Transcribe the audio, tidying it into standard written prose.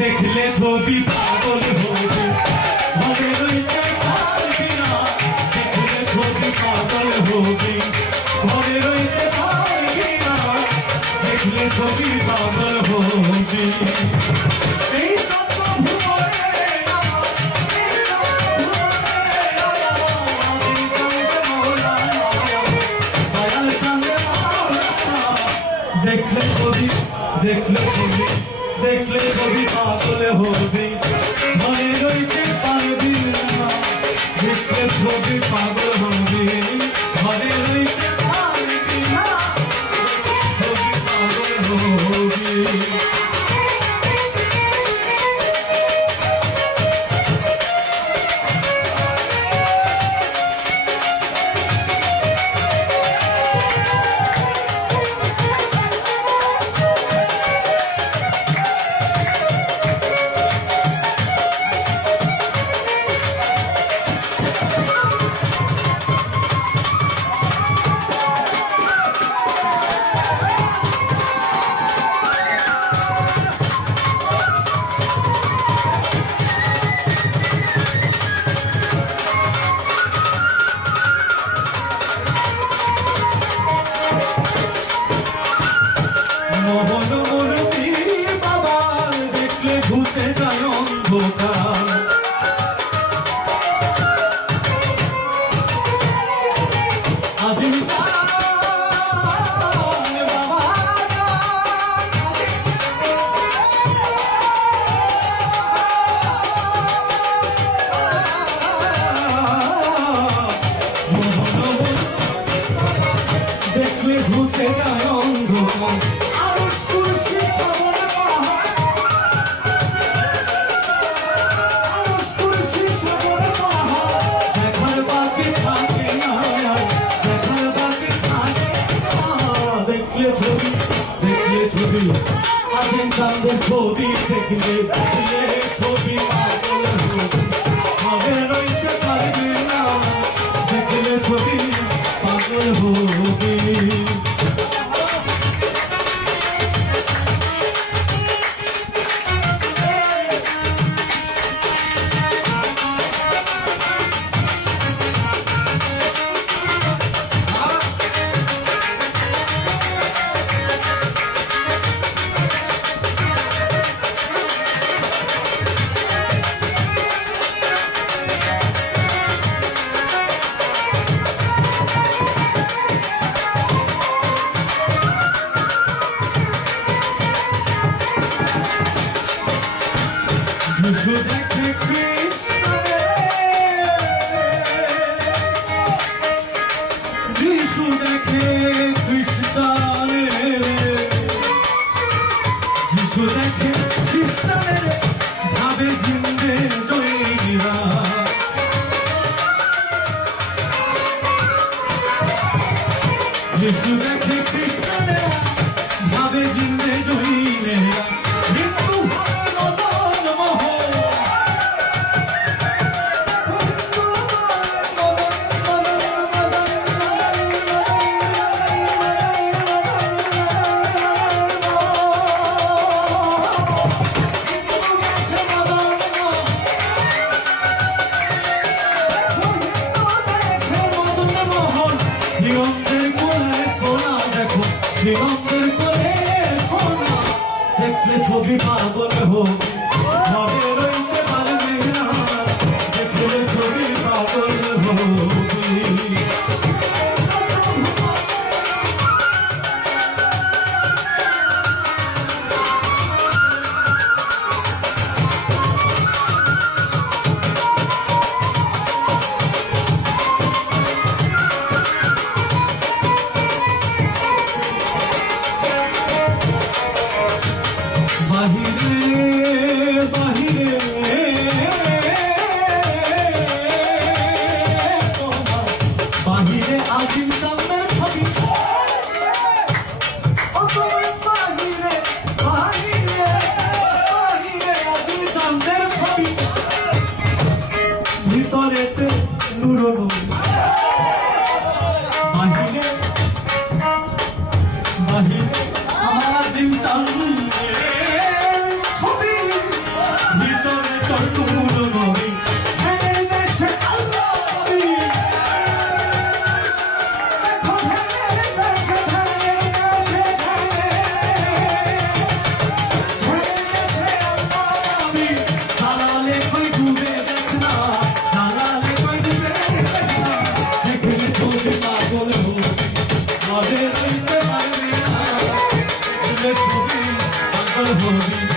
দেখলে ছবি পাগল হবে ঘরে রইতে পারবি না দেখলে ছবি পাগল হবে ঘরে রইতে পারবি না দেখলে ছবি পাগল হবে এই তত ভুবনে দেখলে ছবি দেখলে ছবি দেখলে ছবি পাগল হবে ঘরে রইতে পারবি না দেখলে ছবি পাগল হবে ঘরে রইতে পারবি না ছবি পাগল হবে ছবি দেখলে দেখলে ছবি পাগল হবে রইতে পারবে না দেখলে ছবি পাগল হবে যিশু দেখে খ্রিস্টানে যিশু দেখে খ্রিস্টানে যিশু দেখে খ্রিস্টানে ভাবে জিন্দে জয়ীরা যিশু দেখে খ্রিস্টানে ভাবে জিন্দে জয়ীরা কিন্তু দেখলে ছবি পাগল হবে ঘরে রইতে পারবে না দেখলে ছবি পাগল হবে বাহিরে পাগল হবি